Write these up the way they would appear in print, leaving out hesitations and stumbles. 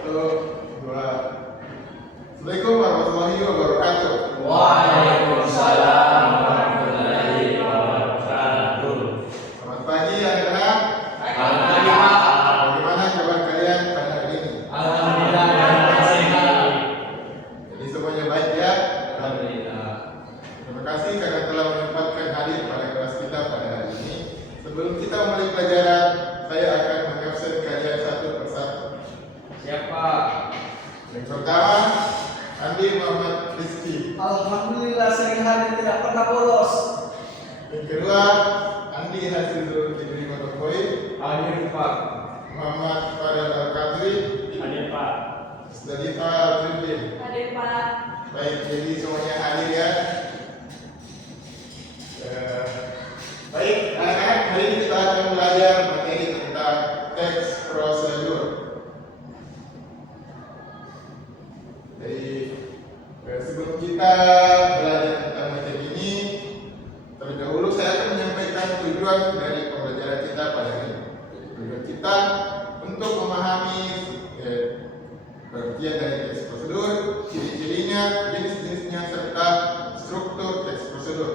Satu, dua. Assalamualaikum warahmatullahi wabarakatuh. Waalaikumsalam warahmatullahi wabarakatuh. Selamat pagi anak-anak. Selamat pagi, Pak. Bagaimana kabar kalian pada hari ini? Alhamdulillah, kami sehat. Jadi semuanya baik ya? Alhamdulillah. Terima kasih karena telah menyempatkan hadir pada kelas kita pada hari ini. Sebelum kita mulai pelajaran, saya akan mengabsen kalian satu persatu. Siapa? Yang pertama, Andi Muhammad Rizky. Alhamdulillah sering hadir tidak pernah bolos. Yang kedua, Andi Hasilul Jibri Motokoi. Hadir, Pak. Muhammad Fadal Al-Qadri. Hadir, Pak. Musdalifah Al-Firdin. Hadir Pak. Baik, jadi semuanya hadir ya. Baik, anak-anak, hari ini kita akan belajar materi tentang teks prosedur. Jadi sebelum kita belajar tentang materi ini, terlebih dahulu saya akan menyampaikan tujuan dari pembelajaran kita pada hari ini. Jadi, tujuan kita untuk memahami pengertian dari teks prosedur, ciri-cirinya, jenis-jenisnya, serta struktur teks prosedur.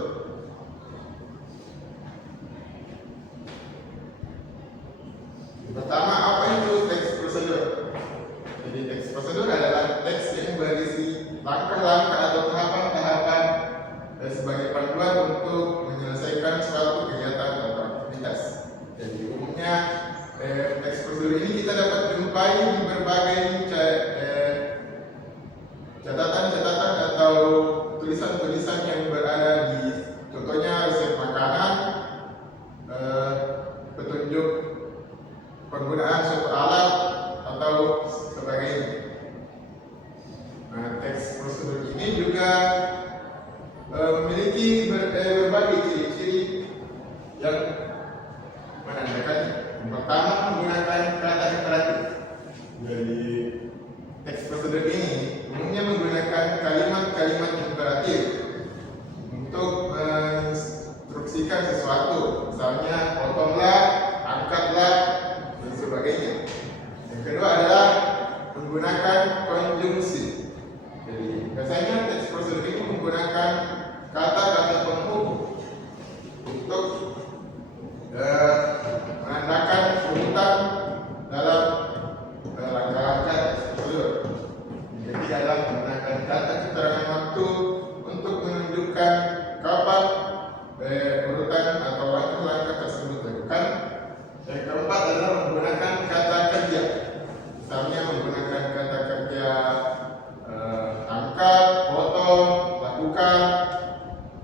Pertama, apa itu teks prosedur? Jadi teks prosedur adalah teks yang berisi langkah-langkah atau tahapan-tahapan sebagai panduan untuk menyelesaikan suatu kegiatan atau aktivitas. Jadi umumnya teks prosedur ini kita dapat jumpai di berbagai catatan-catatan atau tulisan-tulisan yang berada di, contohnya resep makanan, petunjuk penggunaan suatu alat atau sebagainya. Nah, teks prosedur ini juga memiliki berbagai ciri-ciri yang menandakannya. Yang pertama, menggunakan kata imperatif. Jadi teks prosedur ini umumnya menggunakan kalimat-kalimat imperatif untuk menginstruksikan sesuatu, misalnya potonglah, angkatlah, dan sebagainya. Yang kedua adalah menggunakan konjungsi. Jadi biasanya teks prosedur ini menggunakan kata-kata penghubung untuk menandakan urutan dalam langkah-langkah teks prosedur. Jadi dalam menggunakan kata keterangan waktu untuk menunjukkan kapan urutan atau langkah-langkah tersebut dilakukan. Yang keempat adalah menggunakan kata kerja, misalnya menggunakan kata kerja angkat, potong, lakukan,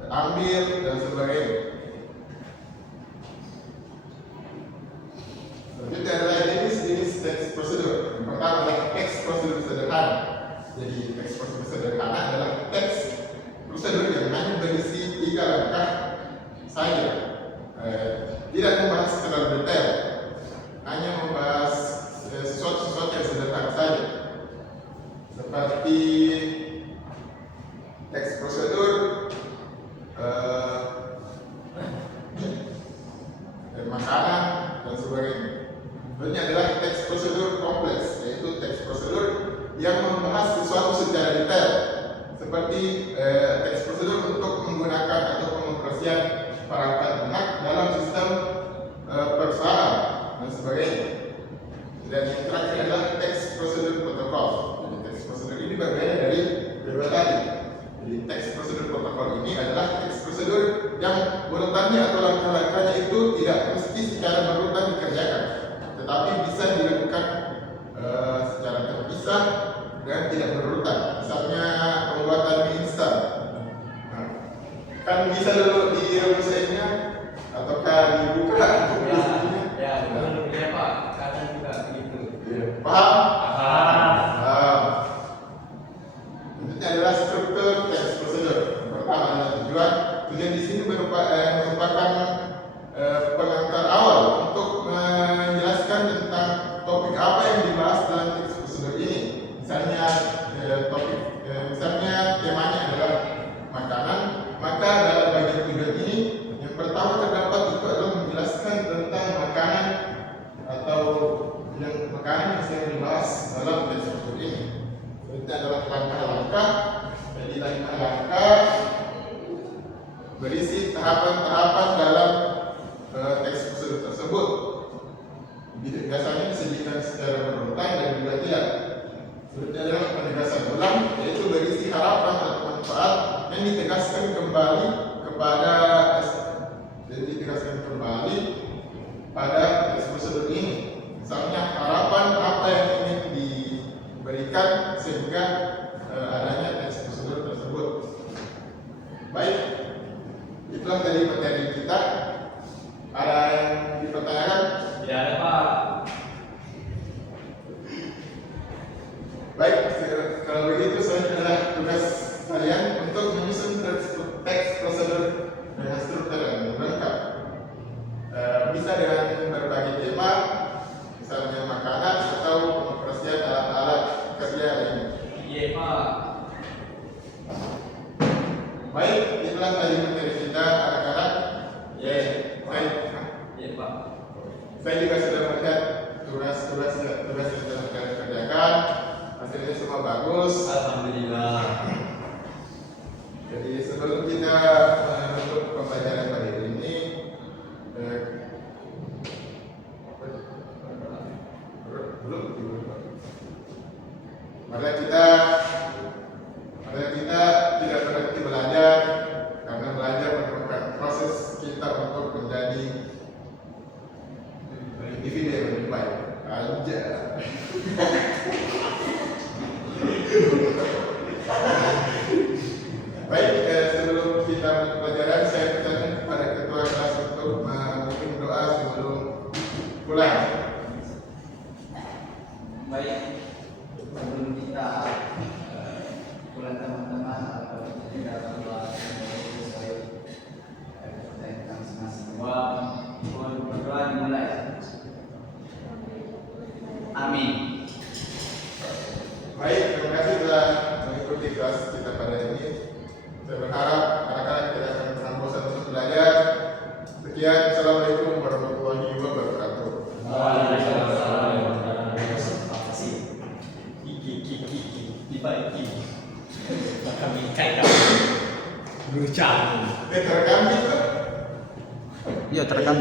ambil, dan sebagainya. Selanjutnya adalah jenis-jenis teks prosedur. Yang pertama adalah teks prosedur sederhana. Jadi teks prosedur sederhana adalah teks prosedur yang hanya berisi 3 langkah saja. Tidak membahas terlalu detail, hanya membahas sesuatu yang sederhana saja, seperti teks prosedur makanan dan sebagainya. Selanjutnya adalah teks prosedur kompleks, yaitu teks prosedur yang membahas sesuatu secara detail, seperti teks prosedur untuk menggunakan atau pengoperasian perangkat lunak dalam sistem perusahaan dan sebagainya. Dan yang terakhir adalah teks prosedur protokol. Jadi teks prosedur ini berbeda dari kedua tadi. Jadi teks prosedur protokol ini adalah teks prosedur yang urutannya atau langkah-langkahnya itu tidak mesti secara berurutan dikerjakan, tetapi bisa dilakukan secara terpisah dan tidak berurutan. Misalnya pembuatan mie instan. Kan bisa dulu dirumusnya ataukah dibuka untuk isinya? Ya, betul ya, Pak. Kadang juga begitu. Paham? Paham. Selanjutnya adalah struktur teks prosedur. Yang pertama adalah tujuan. Tujuan di sini merupakan pengantar awal untuk menjelaskan tentang topik apa yang dibahas dalam teks prosedur ini. Misalnya misalnya temanya adalah makanan, maka dalam bagian Penegasannya disajikan secara berurutan dan juga tidak. Selanjutnya adalah penegasan ulang, yaitu berisi harapan atau manfaat yang ditegaskan kembali kepada pada teks prosedur ini. Misalnya harapan apa yang ingin diberikan sehingga adanya teks prosedur tersebut. Baik, itulah tadi materi kita. Ada yang dipertanyakan? Tidak ada Pak. Baik, kalau begitu saya adalah tugas kalian untuk menyusun teks prosedur dengan struktur yang lengkap. Bisa dengan berbagai tema, misalnya makanan atau pengoperasian alat-alat kerja lainnya. Iya Pak. Baik, itulah tadi materi kita anak-anak. Iya. Baik, Iya Pak. saya juga sudah melihat tugas yang telah kalian kerjakan. Hasilnya semua bagus. Alhamdulillah. Jadi sebelum kita menutup pembelajaran kali ini, mari kita tidak berhenti belajar, karena belajar merupakan proses kita untuk menjadi individu yang lebih baik. Aja. Baik, sebelum kita mulai pelajaran, saya persilakan kepada ketua kelas untuk memimpin doa sebelum pulang. Baik, sebelum kita pulang teman-teman atau kita berdoa sesuai kita masing-masing. Mohon berdoa dimulai. Amin. Baik, terima kasih telah mengikuti kelas kita pada ini. Saya berharap anak-anak tidak akan pernah bosan untuk belajar. Sekian, Assalamualaikum warahmatullahi wabarakatuh. Waalaikumsalam. Dibaiki kami kaitan berucap Terekam itu? Iya, terekam.